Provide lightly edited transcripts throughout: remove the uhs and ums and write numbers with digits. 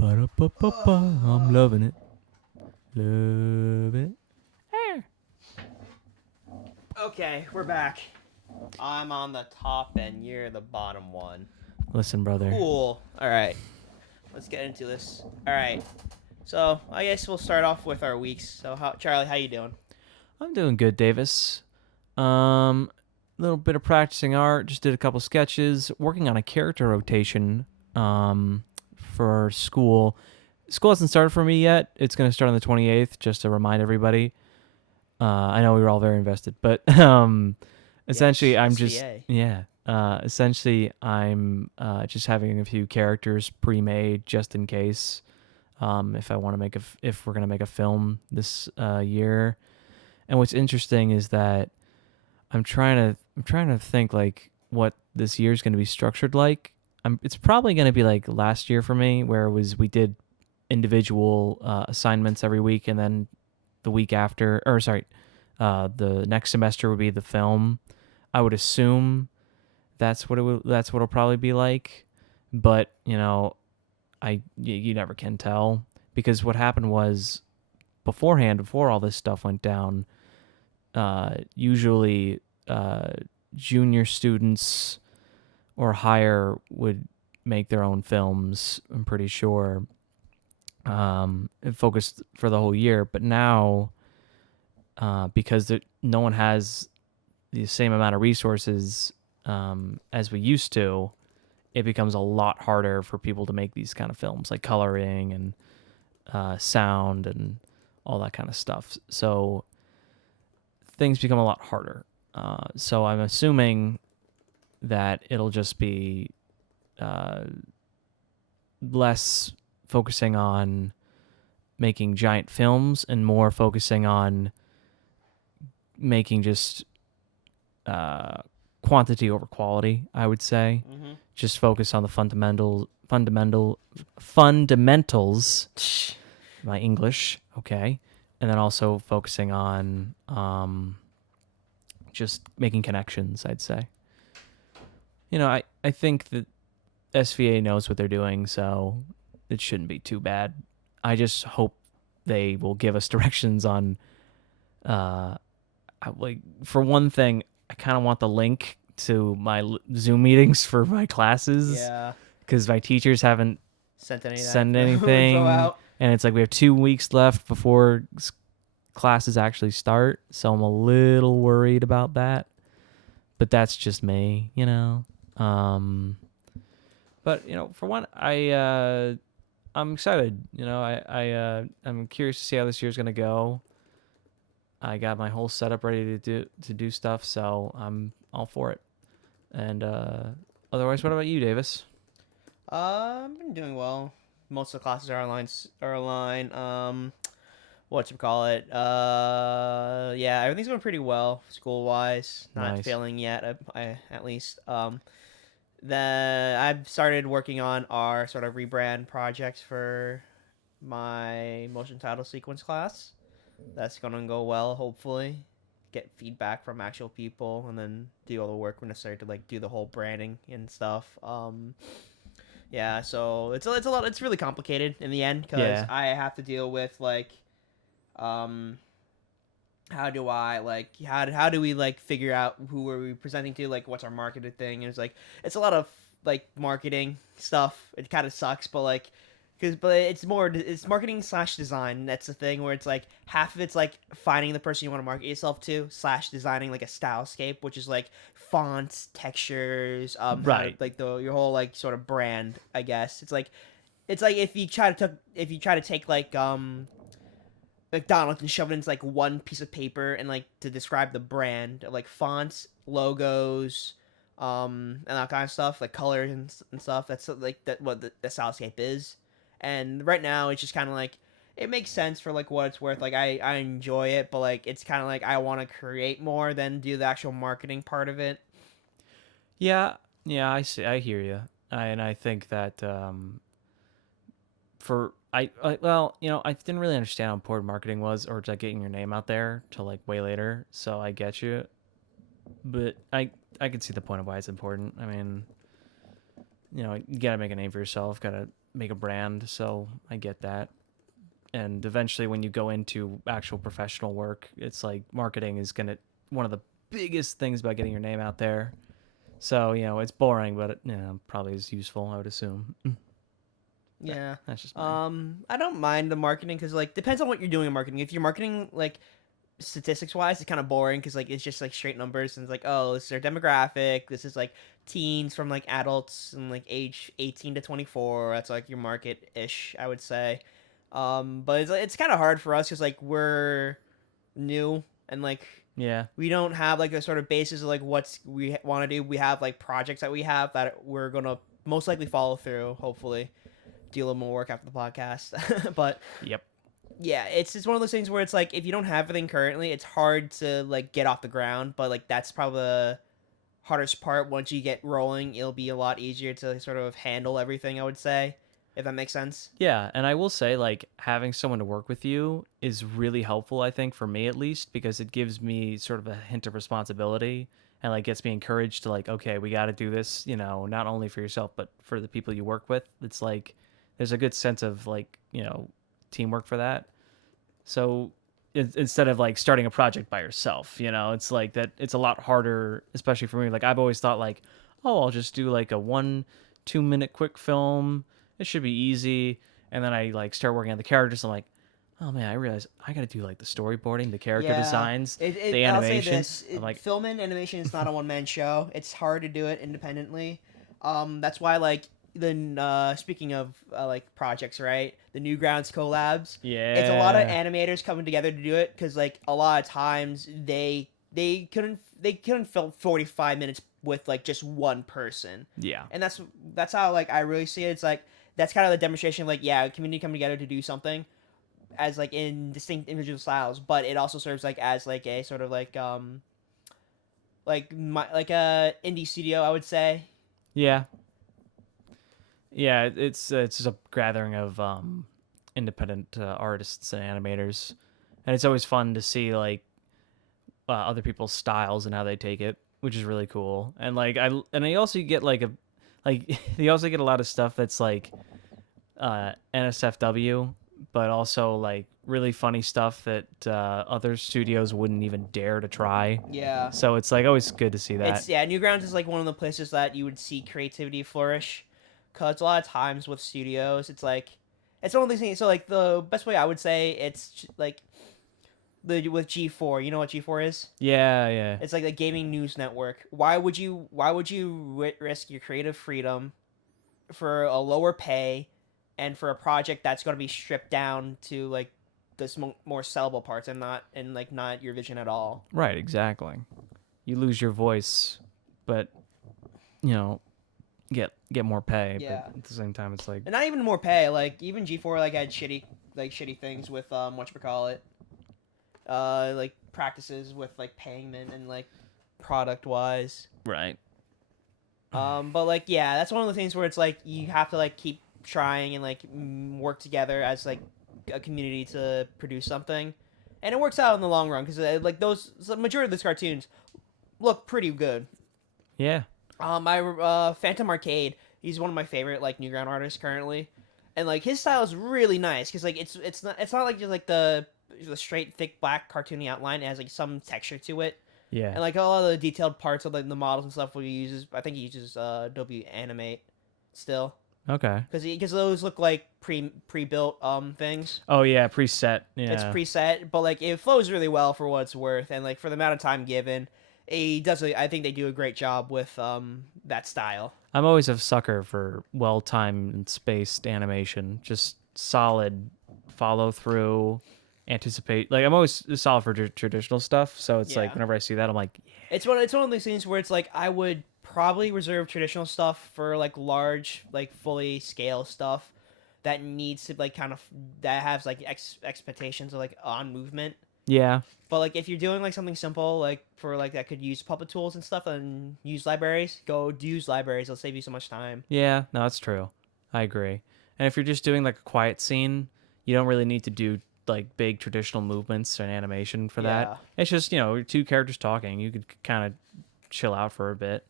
Ba-da-ba-ba-ba. I'm loving it. Love it. Okay, we're back. I'm on the top and you're the bottom one. Listen, brother. Cool. All right, let's get into this. All right. So I guess we'll start off with our weeks. So, Charlie, how you doing? I'm doing good, Davis. Um, little bit of practicing art. Just did a couple sketches. Working on a character rotation. For school. School hasn't started for me yet. It's gonna start on the 28th. Just to remind everybody. I know we were all very invested, but essentially, Yes, I'm just SVA. yeah. Essentially, I'm just having a few characters pre-made just in case. If I want to if we're gonna make a film this year. And what's interesting is that I'm trying to think like what this year's going to be structured like. It's probably going to be like last year for me, where it was we did individual assignments every week, and then the week after, or sorry, the next semester would be the film. I would assume that's what it'll probably be like, but you never can tell because what happened was beforehand, before all this stuff went down, usually junior students or higher would make their own films. I'm pretty sure, and focused for the whole year. But now, because no one has the same amount of resources as we used to, it becomes a lot harder for people to make these kind of films, like coloring and sound and all that kind of stuff. So things become a lot harder. So I'm assuming that it'll just be less focusing on making giant films and more focusing on making just quantity over quality, I would say. Mm-hmm. Just focus on the fundamentals, my English, okay, and then also focusing on just making connections, I'd say. I think that SVA knows what they're doing, so it shouldn't be too bad. I just hope they will give us directions on, like, for one thing, I kind of want the link to my Zoom meetings for my classes Yeah. because my teachers haven't Sent any of that sent info anything, out. and it's like we have 2 weeks left before classes actually start, so I'm a little worried about that. But that's just me. But for one, I'm excited. I'm curious to see how this year's gonna go. I got my whole setup ready to do stuff, so I'm all for it. And otherwise, what about you, Davis? I've been doing well. Most of the classes are online. What you call it? Yeah, everything's going pretty well school wise. Not Nice. failing yet, at least. I've started working on our sort of rebrand project for my motion title sequence class. That's gonna go well, hopefully. Get feedback from actual people, and then do all the work necessary to like do the whole branding and stuff. Yeah, so it's a lot. It's really complicated in the end because Yeah. I have to deal with like, um, how do we like figure out who are we presenting to, like what's our marketed thing, and it's a lot of like marketing stuff. It kind of sucks, but like but it's marketing slash design. That's the thing where it's like half of it's like finding the person you want to market yourself to slash designing like a stylescape, which is like fonts, textures, how to, Right. like your whole like sort of brand, I guess. It's like if you try to take like McDonald's and shove it into like one piece of paper and like to describe the brand of like fonts, logos, and that kind of stuff, like colors and stuff. That's like that what the Soundscape is. And right now it's just kind of like it makes sense for like what it's worth. Like I enjoy it, but like it's kind of like I want to create more than do the actual marketing part of it. Yeah. Yeah. I see. I hear you. And I think that for well, I didn't really understand how important marketing was, or like getting your name out there till like way later. So I get you, but I could see the point of why it's important. I mean, you gotta make a name for yourself. Gotta make a brand, so I get that. And eventually, when you go into actual professional work, it's like marketing is gonna one of the biggest things about getting your name out there. So it's boring, but probably is useful, I would assume. Yeah. That's just my. I don't mind the marketing because like depends on what you're doing in marketing. If you're marketing like statistics wise, it's kind of boring because like it's just like straight numbers and it's like, oh, this is their demographic. This is like teens from like adults and like age 18 to 24. That's like your market ish, I would say. But it's kind of hard for us because like we're new and like Yeah. we don't have like a sort of basis of like what's we want to do. We have like projects that we have that we're gonna most likely follow through. Hopefully, do a little more work after the podcast. But Yep. yeah, it's one of those things where it's like if you don't have everything currently, it's hard to like get off the ground. But like that's probably the hardest part. Once you get rolling, it'll be a lot easier to sort of handle everything. I would say, if that makes sense. Yeah, and I will say, like, having someone to work with you is really helpful, I think, for me at least, because it gives me sort of a hint of responsibility and, like, gets me encouraged to, like, okay, we got to do this, not only for yourself, but for the people you work with. It's like there's a good sense of, like, teamwork for that. So instead of, like, starting a project by yourself, it's like that, it's a lot harder, especially for me. Like, I've always thought, like, oh, I'll just do, like, a 1-2 minute quick film. It should be easy. And then I like start working on the characters. I'm like, oh man, I realize I got to do like the storyboarding, the character Yeah, designs, the I'll say animation. this: I'm like, film and animation is not a one man show. It's hard to do it independently. That's why like the speaking of like projects, right? The Newgrounds collabs. It's a lot of yeah, animators coming together to do it because like a lot of times they couldn't film 45 minutes with like just one person, yeah, and that's how like I really see it. It's like that's kind of the demonstration of like yeah, a community coming together to do something as like in distinct individual styles, but it also serves like as like a sort of like a indie studio, I would say. yeah, yeah. It's just a gathering of independent artists and animators, and it's always fun to see like other people's styles and how they take it, which is really cool. And like I also get like a like you also get a lot of stuff that's like NSFW, but also like really funny stuff that other studios wouldn't even dare to try. Yeah, So it's like always good to see that. it's yeah. Newgrounds is like one of the places that you would see creativity flourish, cause a lot of times with studios, it's like it's one of these things. So like the best way I would say it's like the with G4. You know what G4 is? Yeah, yeah, It's like a gaming news network. Why would you risk your creative freedom for a lower pay and for a project that's going to be stripped down to like the more sellable parts and like not your vision at all. right, exactly. You lose your voice, but you know get more pay. But Yeah, at the same time, it's like and not even more pay. Like even G4 like had shitty things with whatchamacallit, like practices with like payment and like product wise. right. But like yeah, that's one of the things where it's like you have to like keep trying and like work together as like a community to produce something, and it works out in the long run because like those the majority of those cartoons look pretty good. Yeah, I Phantom Arcade, he's one of my favorite like Newground artists currently, and like his style is really nice because like it's not like just like the straight thick black cartoony outline. It has like some texture to it, yeah. and like all of the detailed parts of like the models and stuff. What he uses, I think he uses Adobe Animate still Okay. because those look like pre built things. Oh yeah, preset. It's Yeah. preset, but like it flows really well for what it's worth, and like for the amount of time given, I think they do a great job with that style. I'm always a sucker for well timed and spaced animation. Just solid follow through, anticipate. Like I'm always solid for traditional stuff. So it's like Yeah, whenever I see that, I'm like, it's one of those things where it's like I would probably reserve traditional stuff for like large, like fully scale stuff that needs to like kind of that has like expectations of like on movement. yeah, But like if you're doing like something simple like for like that could use puppet tools and stuff and use libraries, go use libraries. It'll save you so much time. yeah. No, that's true. I agree. And if you're just doing like a quiet scene, you don't really need to do like big traditional movements and animation for that. Yeah. It's just two characters talking. You could kind of chill out for a bit,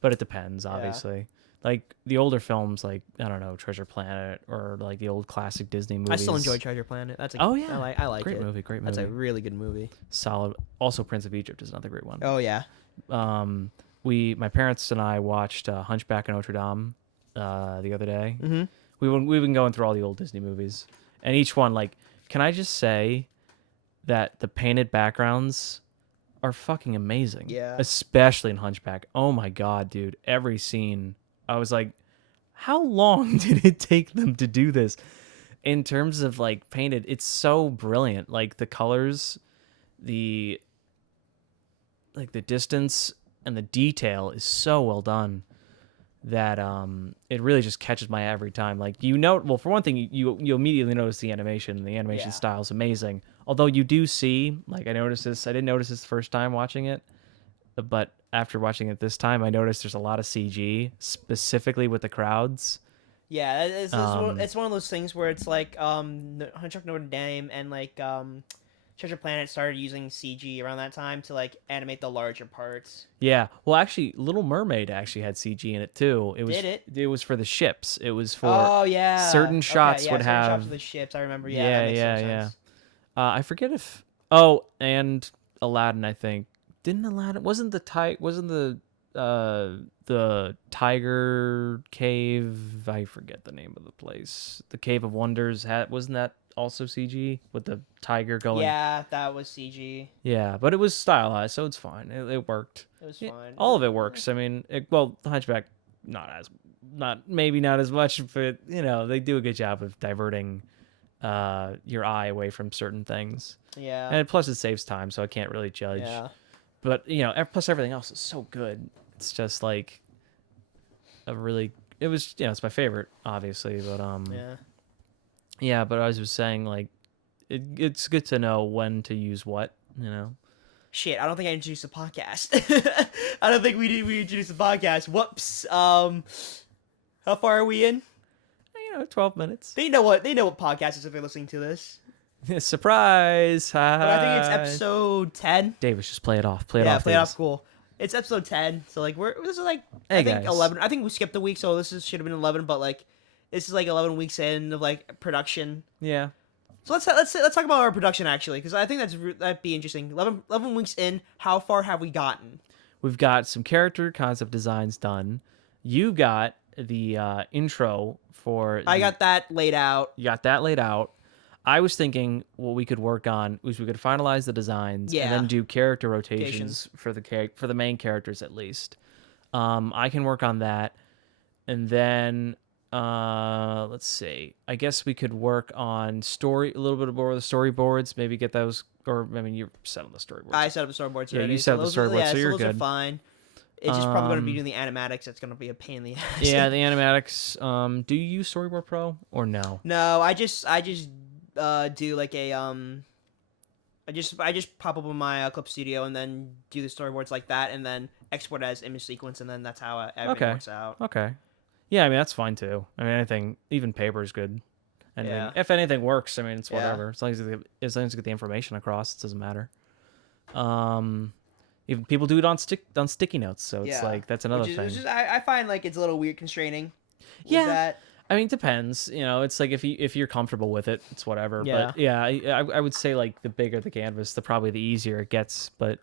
but it depends, Yeah. obviously. Like the older films, like I don't know, Treasure Planet or like the old classic Disney I still enjoy movies. Treasure Planet. That's a Oh yeah, I like great it. movie, great That's a movie, really good movie. solid. Also, Prince of Egypt is another great one. Oh yeah. Um, my parents and I watched Hunchback of Notre Dame the other day. Mm-hmm. We've been going through all the old Disney movies, and each one, like, can I just say that the painted backgrounds are fucking amazing, Yeah. especially in Hunchback. Oh my god, dude! Every scene, I was like, how long did it take them to do this? In terms of like painted, it's so brilliant. Like the colors, the the distance and the detail is so well done that it really just catches my eye every time. Like well, for one thing, you immediately notice the animation. And the animation Yeah. style is amazing. Although you do see, like I noticed this, I didn't notice this the first time watching it, but after watching it this time, I noticed there's a lot of CG, specifically with the crowds. Yeah, Um, it's one of those things where it's like Hunchback Notre Dame and like Treasure Planet started using CG around that time to like animate the larger parts. yeah, well, actually, Little Mermaid actually had CG in it too. Did it? It was for the ships. It was for Oh yeah. certain Okay, shots yeah, would certain shots have. of the ships. I remember. Yeah, that Yeah, makes more yeah, yeah. sense. I forget if. Oh, and Aladdin. I think didn't Aladdin wasn't the tiger cave. I forget the name of the place. The Cave of Wonders wasn't that also CG with the tiger going? Yeah, that was CG. Yeah, but it was stylized, so it's fine. It worked. It was fine. All of it works. I mean, well, the Hunchback, maybe not as much, but they do a good job of diverting your eye away from certain things. Yeah. And plus, it saves time, so I can't really judge. Yeah. But plus everything else is so good. It's just like it was it's my favorite, obviously. But Yeah. yeah. But I was just saying, like, it's good to know when to use what. Shit, I don't think I introduced the podcast. I don't think we introduced the podcast. Whoops. How far are we in? 12 minutes. They know what podcast is if they're listening to this. Surprise! But I think it's episode 10. Davis, just play it off. Play it Yeah, off. play it Davis. off. Cool. It's episode 10, so like this is like Hey, I think guys. 11. I think we skipped a week, so should have been 11. But like this is like 11 weeks in of like production. Yeah. So let's talk about our production actually, because I think that'd be interesting. 11 weeks in, how far have we gotten? We've got some character concept designs done. You got the intro for. I got that laid out. You got that laid out. I was thinking what we could work on was we could finalize the designs and then do character rotations for the main characters at least. I can work on that, and then let's see. I guess we could work on a little bit more of the storyboards. Maybe get those, or I mean, you're set on the storyboards. I set up the storyboards Yeah, already. you set up the storyboards, so you're those good. are fine. It's just probably going to be doing the animatics. That's going to be a pain in the ass. Yeah, the animatics. Do you use Storyboard Pro or no? No, I just do like a I just pop up on my Clip Studio and then do the storyboards like that, and then export as image sequence, and then that's how everything works out. Okay. Yeah, I mean that's fine too. I mean anything, even paper is good. If anything works, I mean it's whatever. As long as you get the information across, it doesn't matter. Even people do it on sticky notes, so it's like that's another thing. I find like it's a little weird constraining. Yeah. I mean, it depends. It's like if you're comfortable with it, it's whatever. Yeah. But yeah, I would say like the bigger the canvas, the easier it gets. But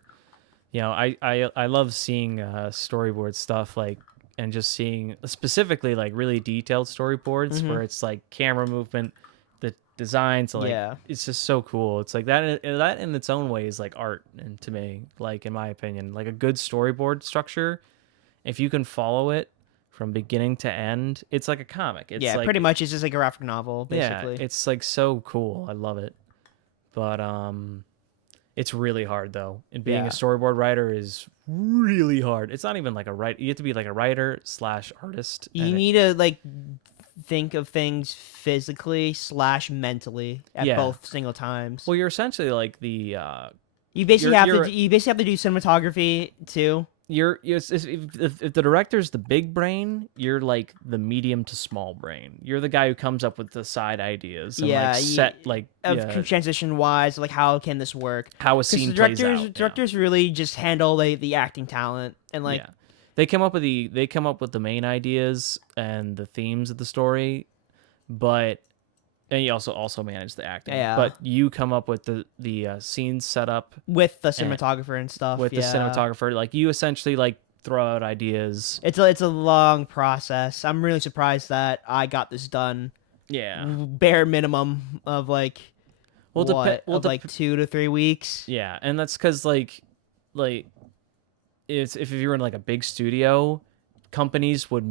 I love seeing storyboard stuff and just seeing specifically like really detailed storyboards where it's like camera movement, the designs, it's just so cool. It's like that in its own way is like art, and to me, like in my opinion, like a good storyboard structure, if you can follow it from beginning to end, it's like a comic. It's pretty much. It's just like a graphic novel, basically. Yeah, it's like so cool. I love it. But it's really hard though. And being a storyboard writer is really hard. It's not even like you have to be like a writer / artist. You need to like think of things physically / mentally at both single times. Well, you're essentially like the you basically have to do cinematography too. If the director's the big brain, you're like the medium to small brain. You're the guy who comes up with the side ideas and transition wise, like how can this work? How a scene plays out. Directors really just handle the acting talent and they come up with the main ideas and the themes of the story, but and you also manage the acting. Yeah, But you come up with the scene setup with the and cinematographer and stuff. with the Yeah, cinematographer. Like you essentially like throw out ideas. it's a long process. I'm really surprised that I got this done. Yeah. Bare minimum of like Well, dep- what well, of dep- like 2 to 3 weeks. yeah, and that's because like it's if you were in like a big studio, companies would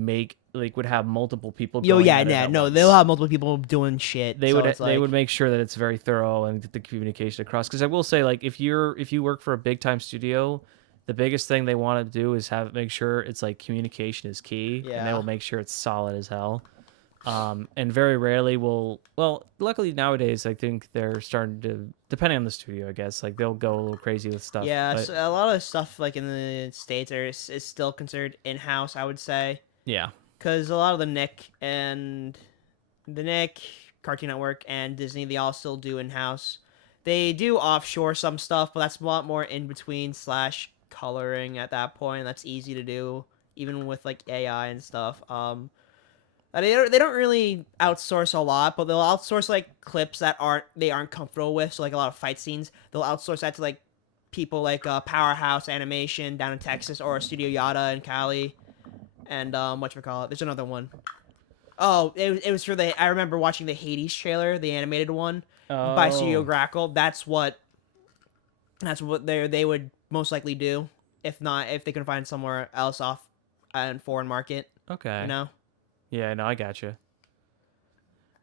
have multiple people Yo, going yeah, at it yeah, at no, they'll once. have multiple people doing shit, so it's They would like, make sure that it's very thorough and get the communication across. Because I will say, like, if you work for a big time studio, the biggest thing they want to do is make sure it's like communication is key, and they yeah, will make sure it's solid as hell. And very rarely will luckily nowadays I think they're starting to, depending on the studio, I guess, like they'll go a little crazy with stuff. yeah. But So a lot of stuff like in the states is still considered in house, I would say, yeah, because a lot of the Nick, Cartoon Network, and Disney, they all still do in house. They do offshore some stuff, but that's a lot more in between slash coloring at that point. That's easy to do, even with like AI and stuff. They don't really outsource a lot, but they'll outsource like clips that aren't comfortable with. So like a lot of fight scenes, they'll outsource that to like people like Powerhouse Animation down in Texas or Studio Yada in Cali, and whatchamacallit, there's another one. Oh, it was for the. I remember watching the Hades trailer, the animated one by Studio oh, Grackle. That's what they would most likely do, if not if they can find somewhere else off in foreign market. You okay, know. yeah, no, I gotcha.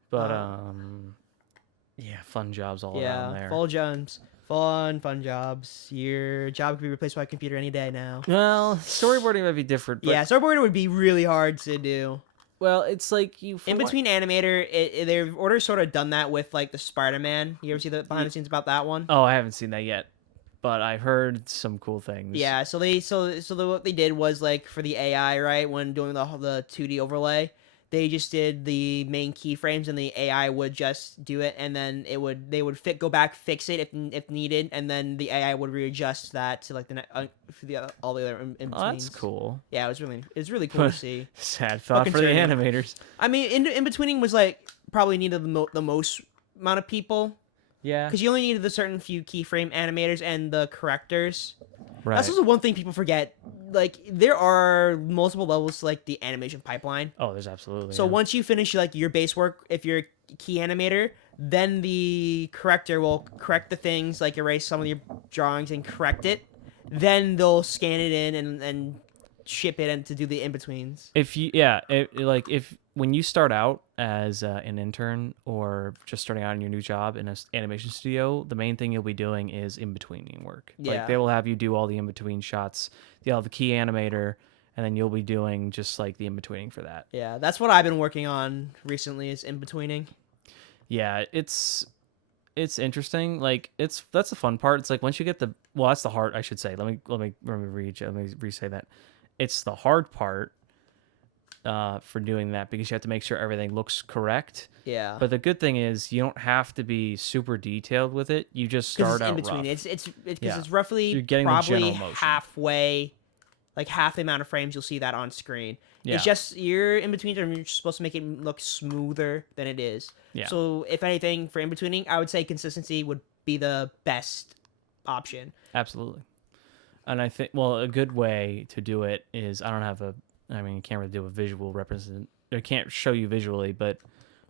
But Uh, yeah, fun jobs all around yeah, there. full jobs, fun jobs. Your job could be replaced by a computer any day now. Well, storyboarding might be different, but Yeah, storyboarding would be really hard to do. well, it's like you for In what? between animator, they've already sort of done that with like the Spider-Man. You ever see the behind the scenes about that one? Oh, I haven't seen that yet, but I've heard some cool things. Yeah, what they did was like for the AI, right, when doing the 2D overlay, they just did the main keyframes and the AI would just do it, and then they would go back, fix it if needed, and then the AI would readjust that to like for all the other in Oh, that's betweens. cool. Yeah, it's really cool to see. Sad But thought for the concerning. animators. I mean, in betweening was like probably needed the most amount of people Yeah. because you only needed a certain few keyframe animators and the correctors. That's Right. also one thing people forget. Like there are multiple levels to like the animation pipeline. Oh, there's absolutely. So Yeah. once you finish like your base work, if you're a key animator, then the corrector will correct the things, like erase some of your drawings and correct it. Then they'll scan it in and ship it and to do the in betweens. If you, yeah, like if when you start out as an intern or just starting out in your new job in an animation studio, the main thing you'll be doing is in betweening work. Like Yeah. they will have you do all the in between shots. They'll have the key animator, and then you'll be doing just like the in betweening for that. Yeah, that's what I've been working on recently is in betweening. Yeah, it's interesting. Like that's the fun part. It's like once you get the, well, that's the hard, I should say. Let me re-say that. It's the hard part for doing that because you have to make sure everything looks correct. Yeah. But the good thing is you don't have to be super detailed with it. You just Because start it's in out between. rough. It's because Yeah, it's roughly you're getting the probably general motion. halfway, like half the amount of frames you'll see that on screen. It's Yeah, just you're in between and you're supposed to make it look smoother than it is. yeah, So if anything for in betweening, I would say consistency would be the best option. absolutely. And I think, well, a good way to do it is, I mean, you can't really do a visual represent. I can't show you visually, but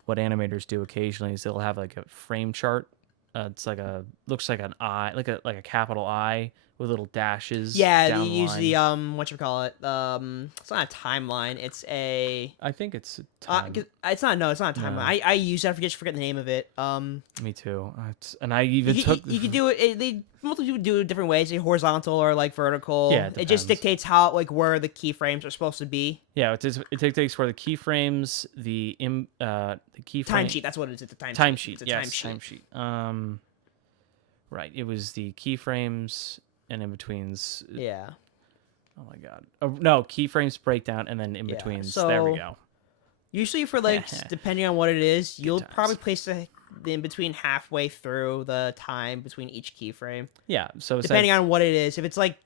what animators do occasionally is they'll have like a frame chart. It's like looks like an eye, like a capital I with little dashes Yeah, you down the use the line. it's not a timeline. It's a I think it's a time. it's not, no, it's not a timeline. No, I use that. I forget the name of it. me too. And I even took. You could do it. They multiple people do it different ways, like horizontal or like vertical. Yeah, it It just depends. dictates how like where the keyframes are supposed to be. Yeah, it takes where the keyframes, the keyframe Timesheet. That's what it is. It's a timesheet. It's a Yes, timesheet. timesheet. Right. It was the keyframes and in betweens. Yeah. Oh my god. Oh, no, keyframes breakdown and then in Yeah. betweens. So There we go. usually for like depending on what it is, you'll times. probably place in between halfway through the time between each keyframe, Yeah, so depending on what it is. If it's like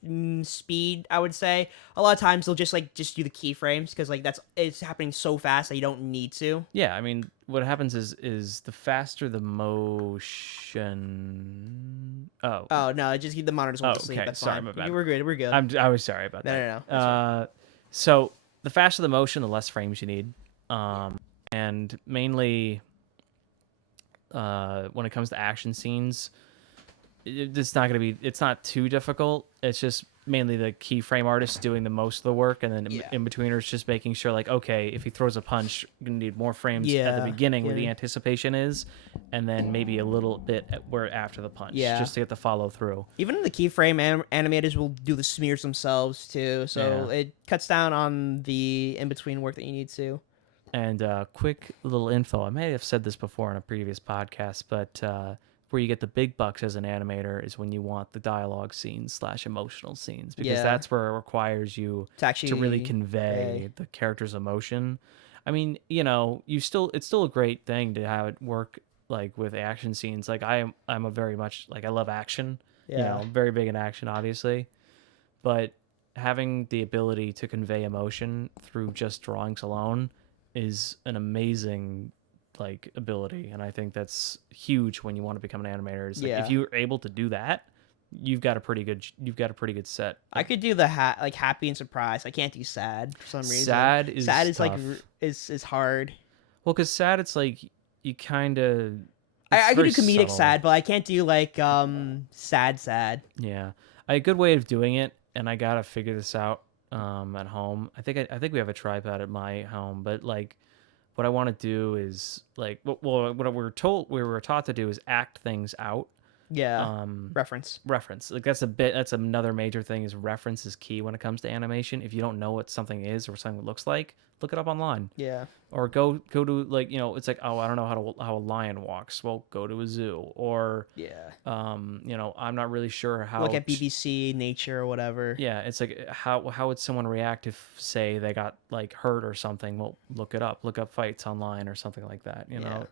speed, I would say a lot of times they'll just do the keyframes because like it's happening so fast that you don't need to. yeah, I mean, what happens is the faster the motion. Oh, Oh no, just the monitor just oh, went to sleep. okay. That's Sorry, fine. my bad. We're good. We're good. I was sorry about No, that. no, no. That's fine. So the faster the motion, the less frames you need. And mainly, when it comes to action scenes, it's not too difficult. It's just mainly the keyframe artist doing the most of the work, and then Yeah. in betweeners just making sure, like, okay, if he throws a punch, you're gonna need more frames at the Yeah. beginning where the Yeah. anticipation is, and then maybe a little bit where after the punch, Yeah. just to get the follow through. Even the keyframe animators will do the smears themselves too, so Yeah. it cuts down on the in between work that you need to. And quick little info. I may have said this before in a previous podcast, but where you get the big bucks as an animator is when you want the dialogue scenes / emotional scenes, because Yeah. that's where it requires you To actually to really convey the character's emotion. I mean, it's still a great thing to have it work like with action scenes. Like I'm a very much like I love action. Yeah. I'm very big in action, obviously, but having the ability to convey emotion through just drawings alone is an amazing like ability, and I think that's huge when you want to become an animator. It's like if Yeah. you're able to do that, you've got a pretty good set. I could do the like happy and surprised. I can't do sad for some reason. Sad is Sad is like tough. is hard. Well, because sad, it's like you kind of. I could do comedic sad, but I can't do like sad. Yeah, a good way of doing it, and I gotta figure this out at home. I think we have a tripod at my home, but like what I want to do is like what we were taught to do is act things out. Yeah. Um, Reference. reference, like that's another major thing, is reference is key when it comes to animation. If you don't know what something is or something looks like, look it up online, Yeah. or go to, like, it's like, oh, I don't know how a lion walks. Well, go to a zoo. Or Yeah. I'm not really sure how Look at BBC Nature or whatever. yeah, it's like how would someone react if, say, they got like hurt or something. Well, look it up, look up fights online or something like that. Yeah.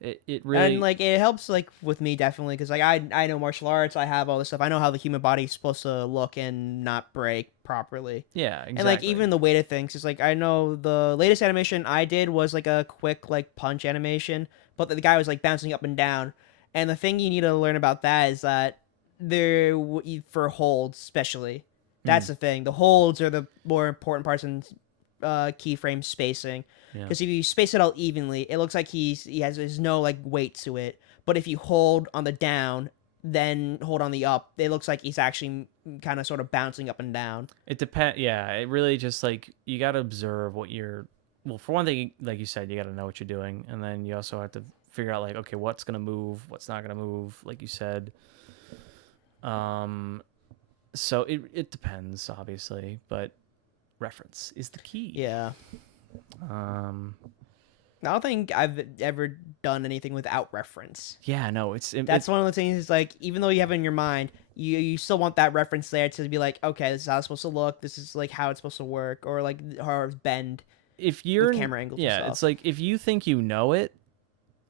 It really, And like it helps like with me definitely because like I know martial arts. I have all this stuff. I know how the human body is supposed to look and not break properly. yeah, exactly. And like even the weight of things is like I know the latest animation I did was like a quick like punch animation, but the guy was like bouncing up and down. And the thing you need to learn about that is that for holds especially, that's the thing. The holds are the more important parts in keyframe spacing. Yeah. Because if you space it out evenly, it looks like he has no like weight to it. But if you hold on the down, then hold on the up, it looks like he's actually kind of sort of bouncing up and down. It depends. Yeah, it really just like you got to observe what you're. Well, for one thing, like you said, you got to know what you're doing, and then you also have to figure out like, okay, what's gonna move, what's not gonna move, like you said. So it depends, obviously, but reference is the key. Yeah. Um. I don't think I've ever done anything without reference. Yeah. No. That's one of the things. Is like even though you have it in your mind, you still want that reference there to be like, okay, this is how it's supposed to look. This is like how it's supposed to work, or like how it's bend. If you're With camera angles and yeah, stuff. it's like if you think you know it,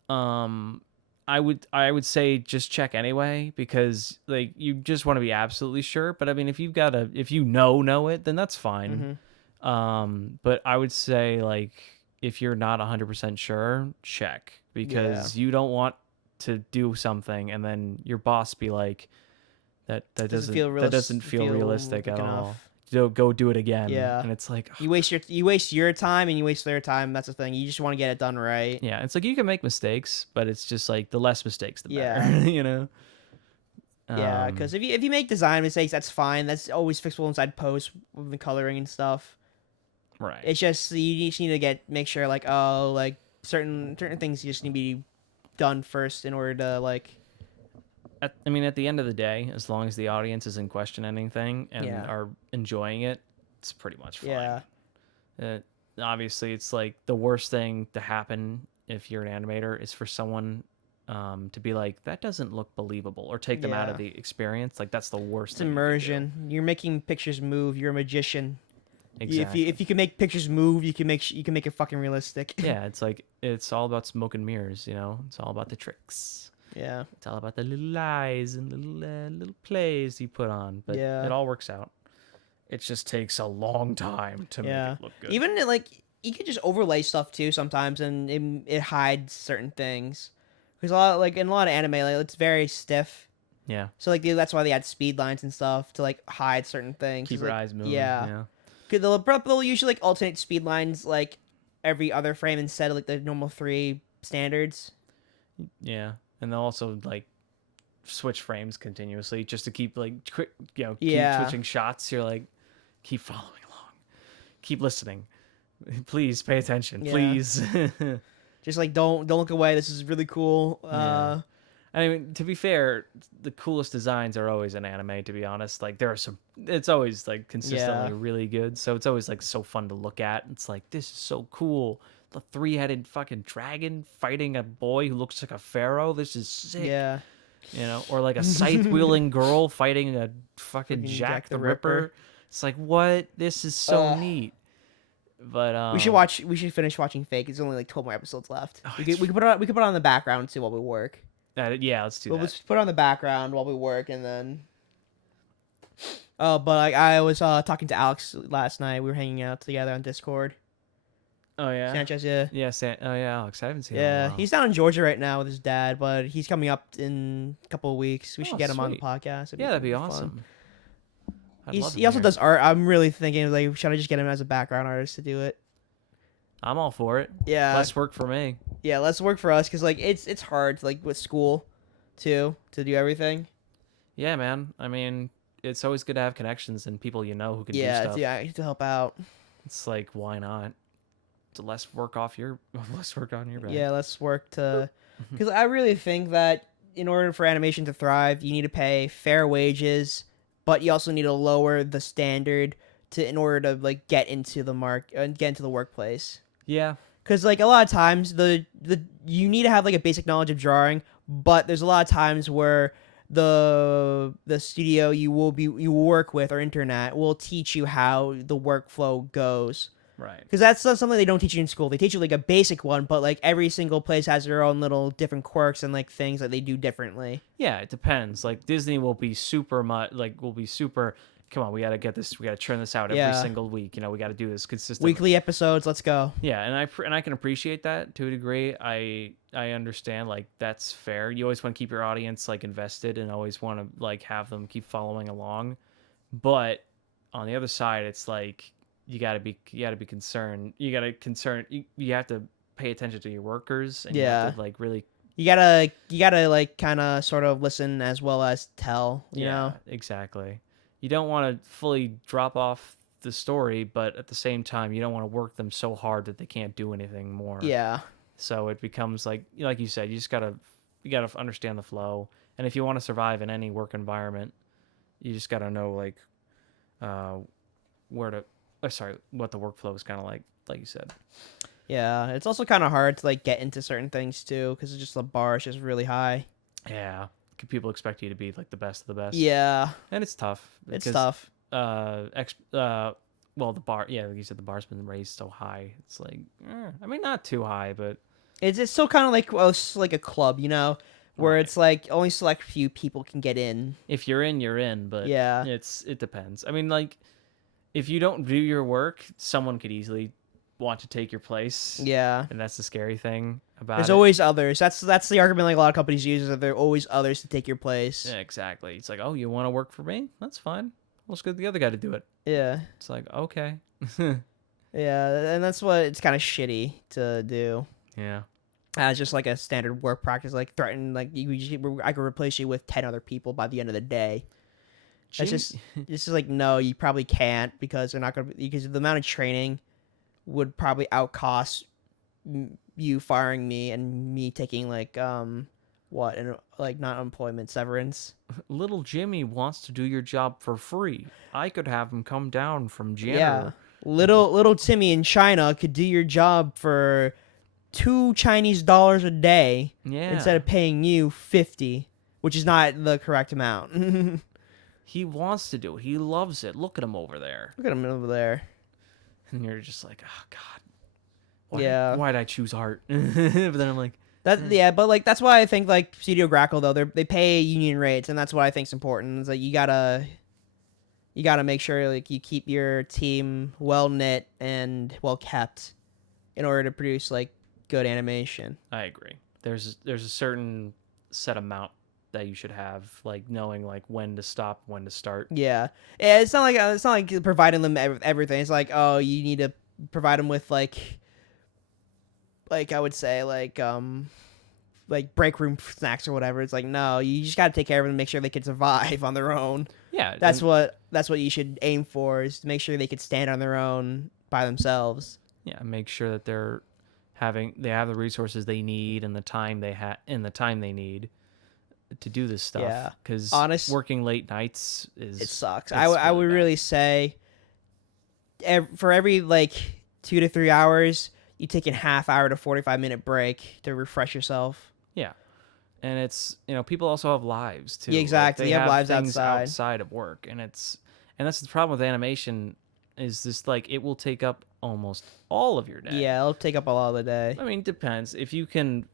I would say just check anyway, because like you just want to be absolutely sure. But I mean, if you know it, then that's fine. But I would say, like, if you're not 100% sure, check, because you don't want to do something and then your boss be like, that doesn't feel realistic at all. Go do it again. Yeah. And it's like, You waste your time and you waste their time. That's the thing. You just want to get it done right. yeah, it's like you can make mistakes, but it's just like the less mistakes, the better. Yeah. Yeah, because if you make design mistakes, that's fine. That's always fixable inside post with the coloring and stuff. right. It's just you just need to make sure like like certain things you just need to be done first in order to like. I mean, at the end of the day, as long as the audience isn't questioning anything and are enjoying it, it's pretty much fine. Yeah. Obviously, it's like the worst thing to happen if you're an animator is for someone to be like, that doesn't look believable, or take them out of the experience. Like, that's the worst It's thing you could do. immersion. You're making pictures move. You're a magician. Exactly. If you can make pictures move, you can make it fucking realistic. Yeah, it's like it's all about smoke and mirrors, you know. It's all about the tricks. Yeah. It's all about the little lies and little plays you put on, but it Yeah. all works out. It just takes a long time to make it Yeah. look good. Even like you could just overlay stuff too sometimes, and it hides certain things. Because a lot like in a lot of anime, like it's very stiff. Yeah. So like that's why they add speed lines and stuff to like hide certain things. Keep It's your like, eyes moving. yeah, Yeah. because they'll usually like alternate speed lines like every other frame instead of like the normal 3 standards. Yeah. And they'll also like switch frames continuously just to keep like quick, keep Yeah, switching shots. You're like, keep following along, keep listening. Please pay attention. yeah. Please. Just like don't look away. This is really cool. Yeah. I mean, to be fair, the coolest designs are always in anime. To be honest, like there are some, it's always like consistently Yeah, really good. So it's always like so fun to look at. It's like this is so cool. The 3-headed fucking dragon fighting a boy who looks like a pharaoh. This is sick. yeah. Or like a scythe wielding girl fighting a fucking Fucking Jack the Ripper. It's like what? This is so Uh, neat. But we should watch. We should finish watching Fake. It's only like 12 more episodes left. Oh, We could put it on. We could put it on the background too while we work. yeah, let's do We'll that. just put it on the background while we work, and then. Oh, but like I was talking to Alex last night. We were hanging out together on Discord. Oh yeah. Sanchez, yeah. Yeah, oh yeah, Alex. I haven't seen him in a Yeah, while. he's down in Georgia right now with his dad, but he's coming up in a couple of weeks. We should Oh, get him on the sweet. podcast. Yeah, that'd be fun. awesome. I'd love He him also here. does art. I'm really thinking like, should I just get him as a background artist to do it? I'm all for it. Yeah, Less work for me. yeah. Let's work for us because like it's hard like with school, too, to do everything. Yeah, man. I mean, it's always good to have connections and people you know who can do Yeah, stuff. yeah. To help out. It's like, why not? It's less work on your back. Yeah, let's work to because I really think that in order for animation to thrive, you need to pay fair wages, but you also need to lower the standard to in order to like get into the get into the workplace. Yeah. Because like a lot of times the you need to have like a basic knowledge of drawing, but there's a lot of times where the studio you work with or internet will teach you how the workflow goes. Right. Because that's not something they don't teach you in school. They teach you like a basic one, but like every single place has their own little different quirks and like things that they do differently. Yeah, it depends. Like Disney will be super come on, we got to get this, we got to churn this out every Yeah. single week. We got to do this consistently. Weekly episodes, let's go. Yeah, and I can appreciate that to a degree. I understand like that's fair. You always want to keep your audience like invested and always want to like have them keep following along. But on the other side, it's like you got to be concerned. You have to pay attention to your workers and you have to like really You gotta like kind of sort of listen as well as tell. You know. exactly. You don't want to fully drop off the story, but at the same time, you don't want to work them so hard that they can't do anything more. Yeah. So it becomes like you said, you gotta understand the flow, and if you want to survive in any work environment, you just gotta know like where to. Sorry, what the workflow is kind of like you said. Yeah, it's also kind of hard to like get into certain things too because it's just the bar is just really high. Yeah, people expect you to be like the best of the best. Yeah, and it's tough. it's because, tough. Well, the bar, yeah, like you said, the bar's been raised so high. It's like, I mean, not too high, but It's still kind of like a club, you know, where Right. it's like only select few people can get in. if you're in, you're in. But Yeah. it depends. I mean, like, if you don't do your work, someone could easily want to take your place. Yeah. And that's the scary thing about There's it. always others. That's the argument like a lot of companies use is that there are always others to take your place. Yeah, exactly. It's like, oh, you want to work for me? That's fine. Let's get the other guy to do it. Yeah. It's like, okay. Yeah, and that's what it's kind of shitty to do. Yeah. As just like a standard work practice, like threaten, like I could replace you with 10 other people by the end of the day. It's just like no, you probably can't because they're not gonna because the amount of training would probably outcost you firing me and me taking like like not employment severance. Little Jimmy wants to do your job for free. I could have him come down from janitor. Yeah, little Timmy in China could do your job for $2 Chinese a day instead of paying you 50, which is not the correct amount. He wants to do it. He loves it. Look at him over there. Look at him over there. and you're just like, oh god, Yeah. why did I choose art? But then I'm like, That yeah, but like that's why I think like Studio Grackle though they pay union rates, and that's what I think's important. Is like you gotta make sure like you keep your team well knit and well kept in order to produce like good animation. I agree. There's a certain set amount that you should have, like knowing like when to stop, when to start. Yeah, yeah. It's not like providing them everything. It's like, oh, you need to provide them with like I would say like break room snacks or whatever. It's like, no, you just got to take care of them and make sure they can survive on their own. Yeah, That's what you should aim for, is to make sure they can stand on their own by themselves. yeah, make sure that they have the resources they need and the time they need to do this Yeah. stuff. Because Honest, working late nights it sucks. it's I really would bad. really say for every like 2 to 3 hours, you take a half hour to 45-minute break to refresh yourself. Yeah, and it's people also have lives too. Yeah, Like, exactly. they You have lives things outside. of work, and that's the problem with animation is this like it will take up almost all of your day. Yeah, it'll take up a lot of the day. I mean, it depends if you can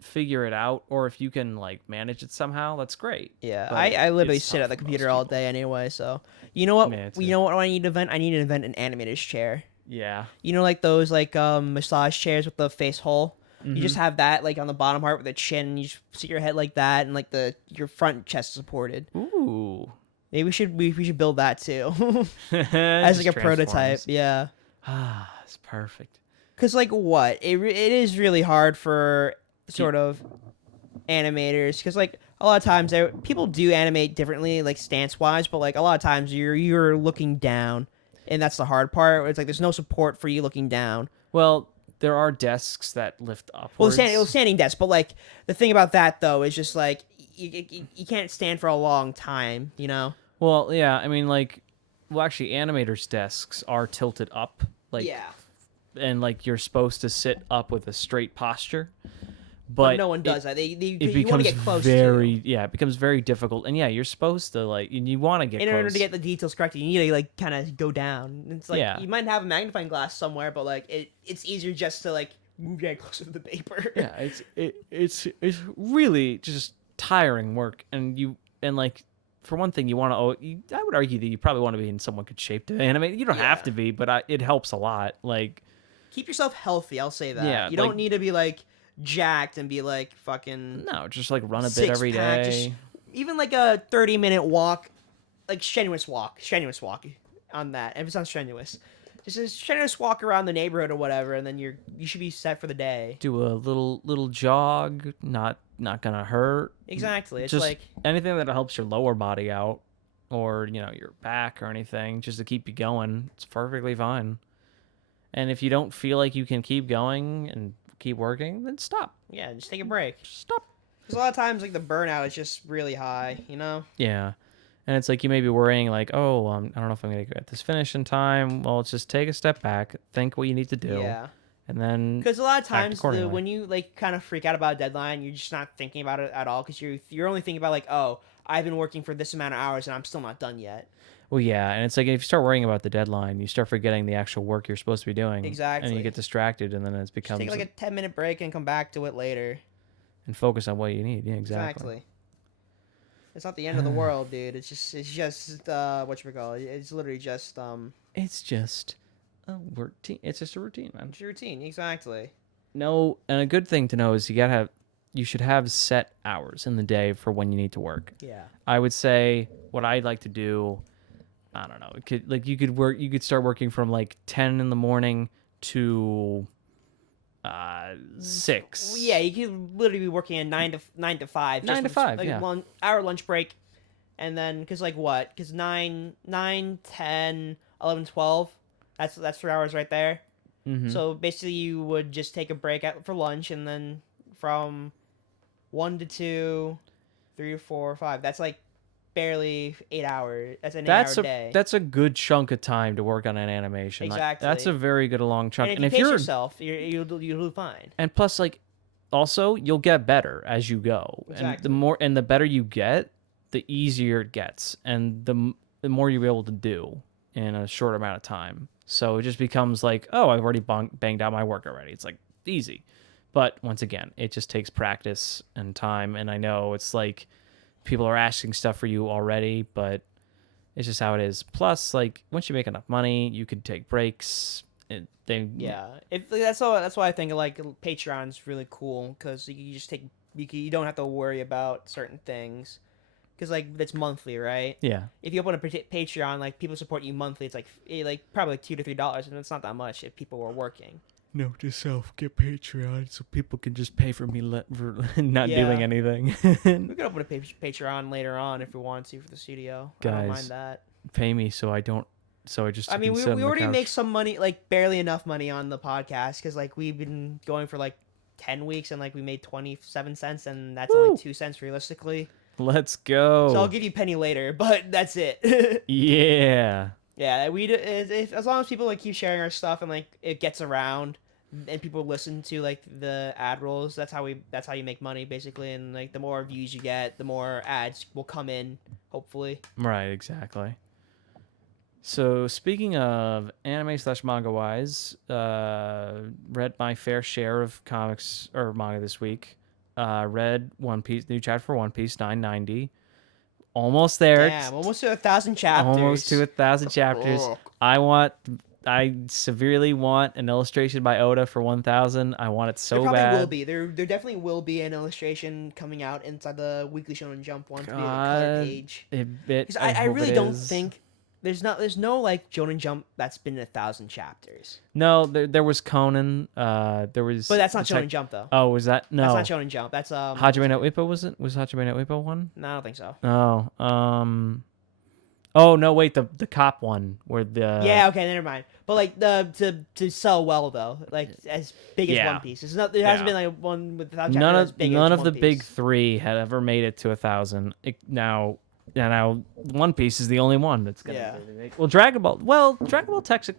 figure it out or if you can like manage it somehow. That's great. Yeah, But I literally it's sit tough at the for most computer all people. day anyway. So you know what? Yeah, You know what I need to invent? I need to invent an animator's chair. Yeah. You know, like those like massage chairs with the face hole. You just Mhm. have that like on the bottom part with the chin. You just sit your head like that, and like your front chest supported. Ooh. Maybe we should build that too, as Just like a prototype. transforms. Yeah, Ah, it's perfect. because like what it is really hard for sort of animators, because like a lot of times people do animate differently, like stance wise, but like a lot of times you're looking down, and that's the hard part. Where it's like there's no support for you looking down. Well, there are desks that lift Well, upwards. standing desk, but like the thing about that though is just like you can't stand for a long time, you know? Well, yeah, I mean like well actually animators desks are tilted up like Yeah, and like you're supposed to sit up with a straight posture. but But no one does that. They it you want to becomes get close very yeah, it becomes very difficult. And yeah, you're supposed to like and you want to get in close. order to get the details correct. You need to like kind of go down. It's like Yeah. you might have a magnifying glass somewhere, but like it's easier just to like move your head closer to the paper. Yeah, it's really just tiring work and like for one thing you want to I would argue that you probably want to be in somewhat good shape to animate. You don't have Yeah. to be, but it helps a lot. Like Keep yourself healthy. I'll say that. Yeah, You don't like- need to be like jacked and be like fucking no, just like run a bit six every pack. day. Just even like a 30-minute walk, like strenuous walk on that. If it sounds strenuous, just a strenuous walk around the neighborhood or whatever, and then you should be set for the day. Do a little jog, not gonna hurt. Exactly. It's Just like anything that helps your lower body out or your back or anything just to keep you going. It's perfectly fine. And if you don't feel like you can keep going and keep working, then stop. yeah, just take a break. Stop. Because a lot of times like the burnout is just really high. You know. Yeah. And it's like you may be worrying like, oh, I don't know if I'm going to get this finished in time. Well, let's just take a step back, think what you need to do, Yeah. and then Because a lot of act times accordingly. when you like kind of freak out about a deadline, you're just not thinking about it at all, because you're only thinking about like, oh, I've been working for this amount of hours and I'm still not done yet. Well, yeah, and it's like if you start worrying about the deadline, you start forgetting the actual work you're supposed to be doing. And Exactly. you get distracted, and then it Just becomes take like a 10-minute break and come back to it later. and focus on what you need. Yeah, exactly. It's not the end of the world, dude. It's just whatchamacallit. It's literally just It's just a routine. It's just a routine, man. it's your routine. Exactly. No, and a good thing to know is you should have set hours in the day for when you need to work. Yeah. I would say what I'd like to do, I don't know, you could start working from like 10 in the morning to 6. Well, yeah, you could literally be working at 9 to 5. 9 to 5, like yeah. 1 hour lunch break, and then because like what? Because 9, 10, 11, 12. That's 3 hours right there. Mhm. So basically, you would just take a break for lunch, and then from 1 to 2, 3 to 4, 5. That's like barely 8 hours. That's an 8-hour day. That's a good chunk of time to work on an animation. Like, Exactly. that's a very good long chunk. and if you pace yourself, you'll do fine. and plus like also you'll get better as you go. And Exactly. the better you get, the easier it gets and the more you'll be able to do in a short amount of time. So it just becomes like, oh, I've already banged out my work already. It's like easy. But once again, it just takes practice and time. And I know it's like people are asking stuff for you already, but it's just how it is. Plus, like once you make enough money, you could take breaks. They Yeah, that's why I think like Patreon's really cool because you just take you don't have to worry about certain things because like it's monthly, right? yeah. If you open a Patreon, like people support you monthly, it's like probably like $2 to $3, and it's not that much if people were working. Note to self: get Patreon so people can just pay for me for not doing Yeah, anything. we could open a Patreon later on if we want to for the studio. I don't mind Guys, that. pay me so I don't. So I just I mean, can we, sit we on the already make couch. some money, like barely enough money on the podcast because like we've been going for like 10 weeks and like we made 27 cents, and that's only Woo! 2 cents realistically. Let's So I'll go. give you a penny later, but that's it. Yeah. Yeah, as long as people like keep sharing our stuff and like it gets around and people listen to like the ad rolls, that's how you make money basically. And like the more views you get, the more ads will come in, hopefully. Right. Exactly. So speaking of anime slash manga wise, read my fair share of comics or manga this week. Read One Piece, new chapter for One Piece 990. Almost there. Damn, almost to 1,000 Almost to chapters. 1,000 chapters. Oh. I want. I severely want an illustration by Oda for 1,000. I want it There so probably will bad. be. There definitely will be an illustration coming out inside the Weekly Shonen Jump one to be a color God, page. it. Because I I hope it really don't is. think there's no like Shonen Jump that's been 1,000 chapters. No, there was Conan. There was But that's not Detect. Shonen Jump though. Oh, was that That's not no? Shonen Jump. That's what's Hajime it no called? Ippo was it? Was Hajime no Ippo one? No, I don't think so. Oh, Oh no, wait, the cop one where the Yeah, okay, never mind. But like to sell well though, like as big as One yeah Piece. It's not. There hasn't yeah been like one with 1,000 chapters as big as none of One the big Piece. three had ever made it to 1,000. Now yeah, now One Piece is the only one that's gonna Yeah. really make. Well, Dragon Ball. Well, Dragon Ball Texas.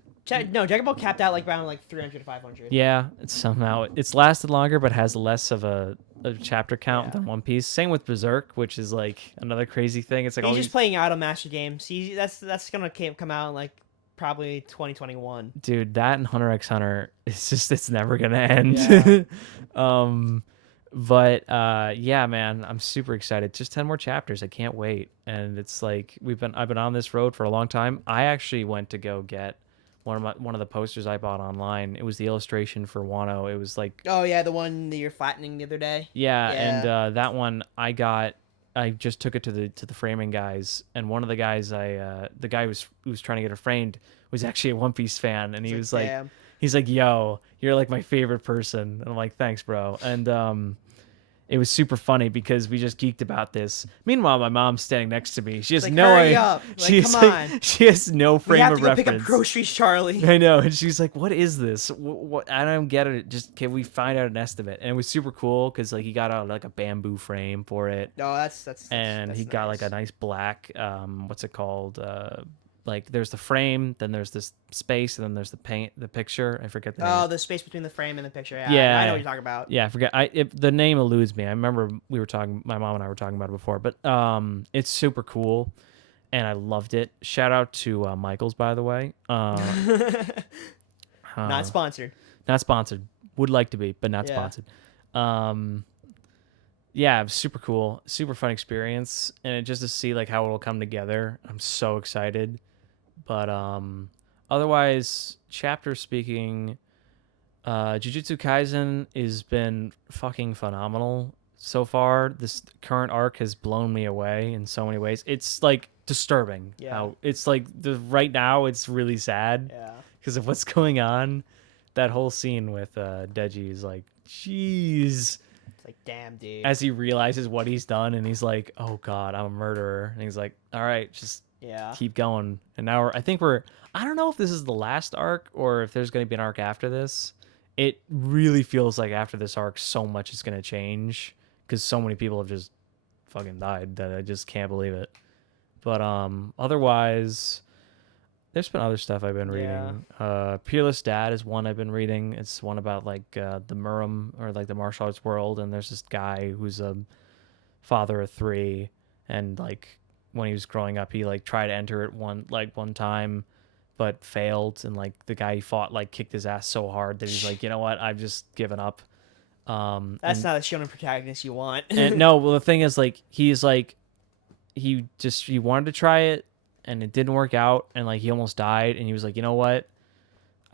No, Dragon Ball capped out like around like 300 to 500. Yeah, it's somehow it's lasted longer, but has less of a chapter count Yeah. than One Piece. Same with Berserk, which is like another crazy thing. It's like all He's just these playing out a master game. See, that's gonna come out in like probably 2021. dude, that and Hunter x Hunter, it's never gonna Yeah. end. um, but yeah, man, I'm super excited. Just 10 more chapters. I can't wait. And it's like I've been on this road for a long time. I actually went to go get one of the posters I bought online. It was the illustration for Wano. It was like Oh yeah, the one that you're flattening the other day. yeah, and Yeah. that one I just took it to the framing guys, and one of the guys the guy who was trying to get it framed was actually a One Piece fan, and It's he like was like damn. he's like, "Yo, you're like my favorite person," and I'm like, "Thanks, bro." And it was super funny because we just geeked about this. Meanwhile, my mom's standing next to me. She It's has like no hurry idea. up. Like come on. She has no We frame have of to go pick up reference. groceries, Charlie. I know, and she's like, "What is this? What? I don't get it. Just can we find out an estimate?" And it was super cool because like he got out like a bamboo frame for it, No, and that's he got like a nice black what's it called? Like there's the frame, then there's this space, and then there's the picture. I forget the name. Oh, the space between the frame and the picture. Yeah, I know what Yeah, you're talking about. yeah, I forget. The name eludes me. I remember we were talking. My mom and I were talking about it before, but it's super cool, and I loved it. Shout out to Michaels, by the way. Not Uh, sponsored. Not sponsored. Would like to be, but not Yeah. sponsored. Um, yeah, it was super cool, super fun experience, and just to see like how it'll come together. I'm so excited. But otherwise, chapter speaking, Jujutsu Kaisen has been fucking phenomenal so far. This current arc has blown me away in so many ways. It's like disturbing Yeah. how it's like right now it's really sad Yeah. because of what's going on. That whole scene with Deji is like, jeez, It's like damn, dude. as he realizes what he's done, and he's like, oh god, I'm a murderer, and he's like, all right, just Yeah. keep going. And now I think I don't know if this is the last arc or if there's going to be an arc after this. It really feels like after this arc, so much is going to change because so many people have just fucking died that I just can't believe it. But otherwise, there's been other stuff I've been reading. Peerless Dad is one I've been reading. It's one about like the Murum or like the martial arts world, and there's this guy who's a father of three, and like when he was growing up, he like tried to enter it one time, but failed, and like the guy he fought like kicked his ass so hard that he's like, you know what, I've just given up. That's not a shonen protagonist you want. And no, well the thing is like he's like he wanted to try it and it didn't work out, and like he almost died, and he was like, you know what,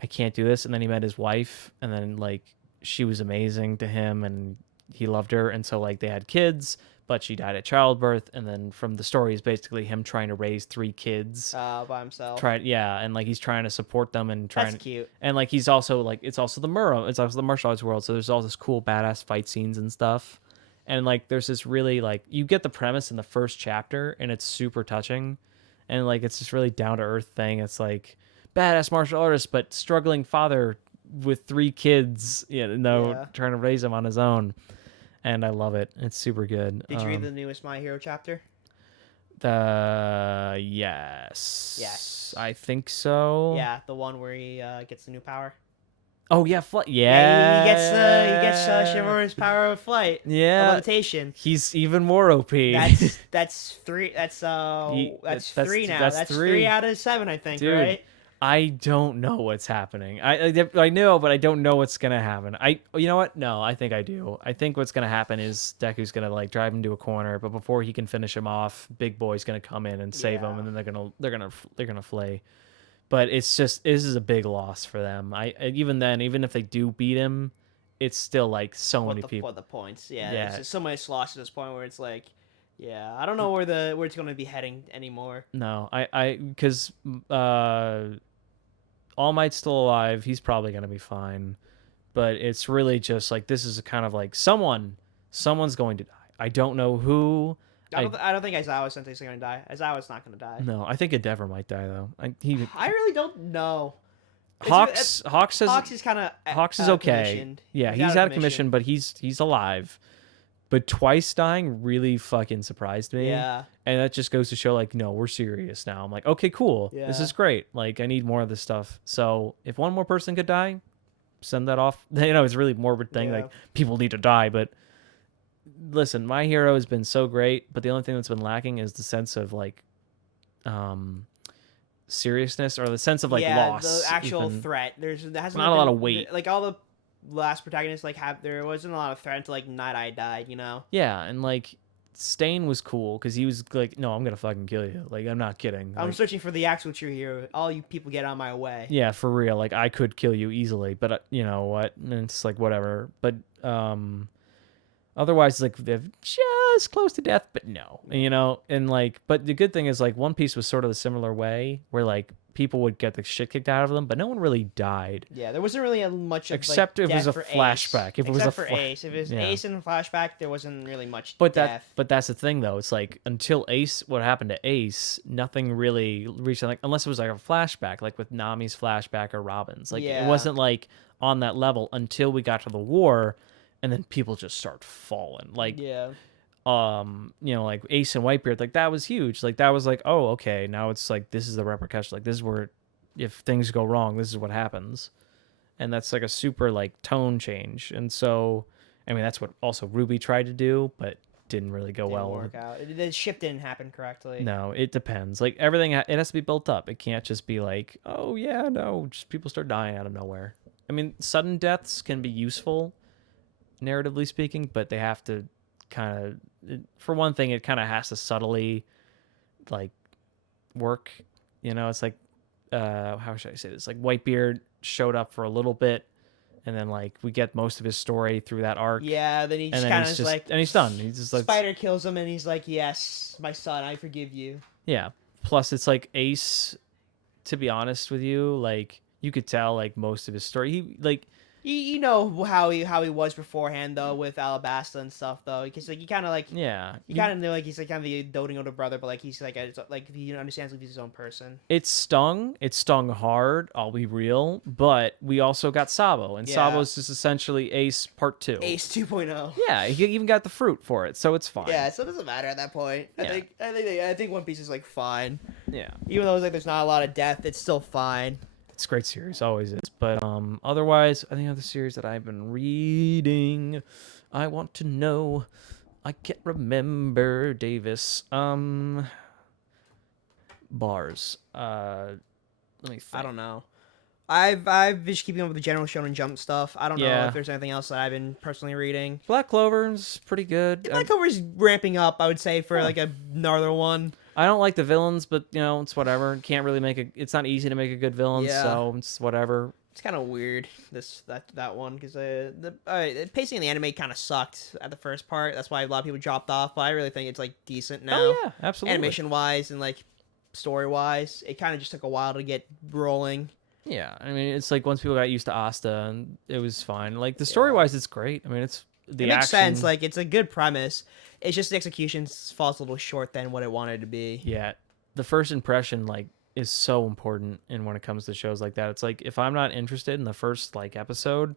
I can't do this. And then he met his wife, and then like she was amazing to him, and he loved her, and so like they had kids, but she died at childbirth. And then from the story is basically him trying to raise 3 kids, By himself. and like he's trying to support them and trying That's cute. and like he's also like it's also the martial arts world, so there's all this cool badass fight scenes and stuff. And like there's this really like you get the premise in the first chapter, and it's super touching, and like it's this really down to earth thing. It's like badass martial artist but struggling father with 3 kids, Yeah. trying to raise them on his own. And I love it. It's super good. Did you read the newest My Hero chapter? Yes. Yes. I think so. Yeah, the one where he gets the new power. Oh yeah, flight. Yeah, Yeah. he gets Shimura's power of flight. Yeah. Levitation. He's even more OP. That's 3. That's that's 3 now. that's That's 3. 3 out of 7, I think. Dude, right? I don't know what's happening. I know, but I don't know what's gonna happen. You know what? No, I think I do. I think what's gonna happen is Deku's gonna like drive him to a corner, but before he can finish him off, Big Boy's gonna come in and save him, Yeah. and then they're gonna flay. But it's just this is a big loss for them. Even then, even if they do beat him, it's still like so many people. What the points? Yeah, Yeah. there's just so many slots to this point where it's like, yeah, I don't know where it's going to be heading anymore. No, because All Might's still alive. He's probably gonna be fine. But it's really just like this is a kind of like someone's going to die. I don't know who. I don't think Aizawa Sensei's going to die. Aizawa's not going to die. No, I think Endeavor might die though. I really don't know. Hawks is kind of Hawks is okay. Yeah, he's out of commission, but he's alive. But twice dying really fucking surprised me. Yeah. And that just goes to show like, no, we're serious now. I'm like, okay, cool. Yeah. This is great. Like I need more of this stuff. So if one more person could die, send that off. It's a really morbid thing. Yeah. Like people need to die, but listen, My Hero has been so great, but the only thing that's been lacking is the sense of like seriousness, or the sense of like loss. The actual threat. There hasn't not a lot of weight. Like all the last protagonists there wasn't a lot of threat until like Night Eye died, Yeah, and like Stain was cool because he was like, no, I'm gonna fucking kill you. Like I'm not kidding. I'm like, searching for the actual true hero. All you people get on my way. Yeah, for real. Like I could kill you easily, but you know what? And it's like whatever. But otherwise, like they're just close to death, but no, and like, but the good thing is like One Piece was sort of a similar way where like people would get the shit kicked out of them, but no one really died. Yeah, there wasn't really much of, except if it was a flashback. If it was Ace, if it was Ace in flashback, there wasn't really much death. But that's the thing though. It's like until Ace, what happened to Ace, nothing really reached like unless it was like a flashback, like with Nami's flashback or Robin's. Like it wasn't like on that level until we got to the war, and then people just start falling. Like like Ace and Whitebeard, like that was huge. Like that was like, oh, okay, now it's like this is the repercussion. Like this is where if things go wrong, this is what happens. And that's like a super like tone change. And so I mean that's what also Ruby tried to do, but didn't really go well. Didn't work out. The shift didn't happen correctly. No, it depends. Like everything it has to be built up. It can't just be like, oh yeah, no, just people start dying out of nowhere. I mean, sudden deaths can be useful narratively speaking, but they have to kind of, for one thing, it kind of has to subtly like work. It's like how should I say this? Like Whitebeard showed up for a little bit, and then like we get most of his story through that arc. Yeah, then he just kind of like, and he's done. He's just like Spider kills him, and he's like, "Yes, my son, I forgive you." Yeah. Plus, it's like Ace. To be honest with you, like you could tell like most of his story. He like. You know how he was beforehand though with Alabasta and stuff though, because like you kind of like you kind of know like he's like kind of the doting older brother, but like he's like he understands like he's his own person. It stung hard. I'll be real, but we also got Sabo, and Sabo's just essentially Ace Part 2. Ace 2.0. Yeah, he even got the fruit for it, so it's fine. Yeah, so it doesn't matter at that point. I think One Piece is like fine. Yeah, even though it's like there's not a lot of death, it's still fine. It's a great series, always is. But otherwise, I think other series that I've been reading, I want to know. I can't remember, Davis. Bars. Let me I think. don't know. I've been just keeping up with the general Shonen Jump stuff. I don't know if Yeah, there's anything else that I've been personally reading. Black Clover's pretty good. Black Clover's ramping up, I would say, for Huh. like another one. I don't like the villains, but it's whatever. Can't really make a. It's not easy to make a good villain, Yeah, so it's whatever. it's kind of weird that one because the pacing in the anime kind of sucked at the first part. That's why a lot of people dropped off. But I really think it's like decent now, Oh yeah, absolutely. animation wise and like story wise. It kind of just took a while to get rolling. Yeah, I mean, it's like once people got used to Asta, and it was fine. Like the story Yeah. wise, it's great. I mean, it's It the makes action. sense. Like it's a good premise. It's just the execution falls a little short than what it wanted to be. Yeah, the first impression like is so important, and when it comes to shows like that, it's like if I'm not interested in the first like episode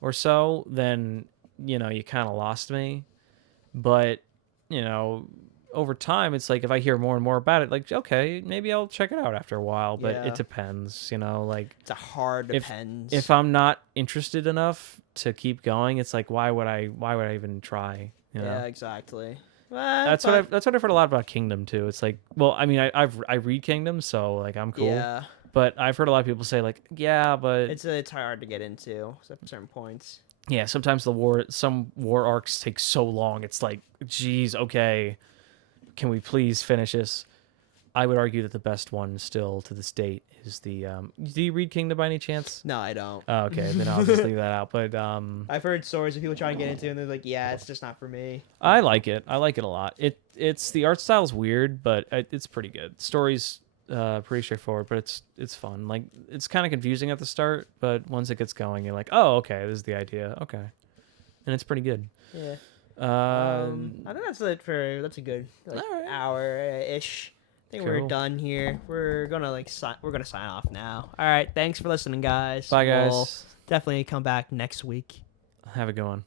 or so, then you kind of lost me. But you know, over time, it's like if I hear more and more about it, like okay, maybe I'll check it out after a while. But it Yeah, depends. Like it's a hard if depends. if I'm not interested enough to keep going, it's like why would I even try? Yeah, exactly. That's what I've heard a lot about Kingdom too. It's like, well, I mean, I read Kingdom, so like I'm cool. Yeah, But I've heard a lot of people say like, yeah, but it's hard to get into at certain points. yeah, sometimes some war arcs take so long. It's like, geez, okay, can we please finish this? I would argue that the best one still to this date is the. Do you read Kingdom by any chance? No, I don't. Oh, okay, then I'll just leave that out. But I've heard stories of people trying to get into it and they're like, yeah, it's just not for me. I like it. I like it a lot. It's the art style's weird, but it's pretty good. Story's pretty straightforward, but it's fun. Like it's kind of confusing at the start, but once it gets going, you're like, oh, okay, this is the idea. Okay, and it's pretty good. Yeah. Uh, I think that's a good like all right. hour ish. I think we're Cool. done here. We're gonna we're gonna sign off now. All right, thanks for listening, guys. Bye, guys. We'll definitely come back next week. Have a good one.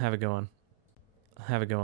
Have a good one. Have a good one.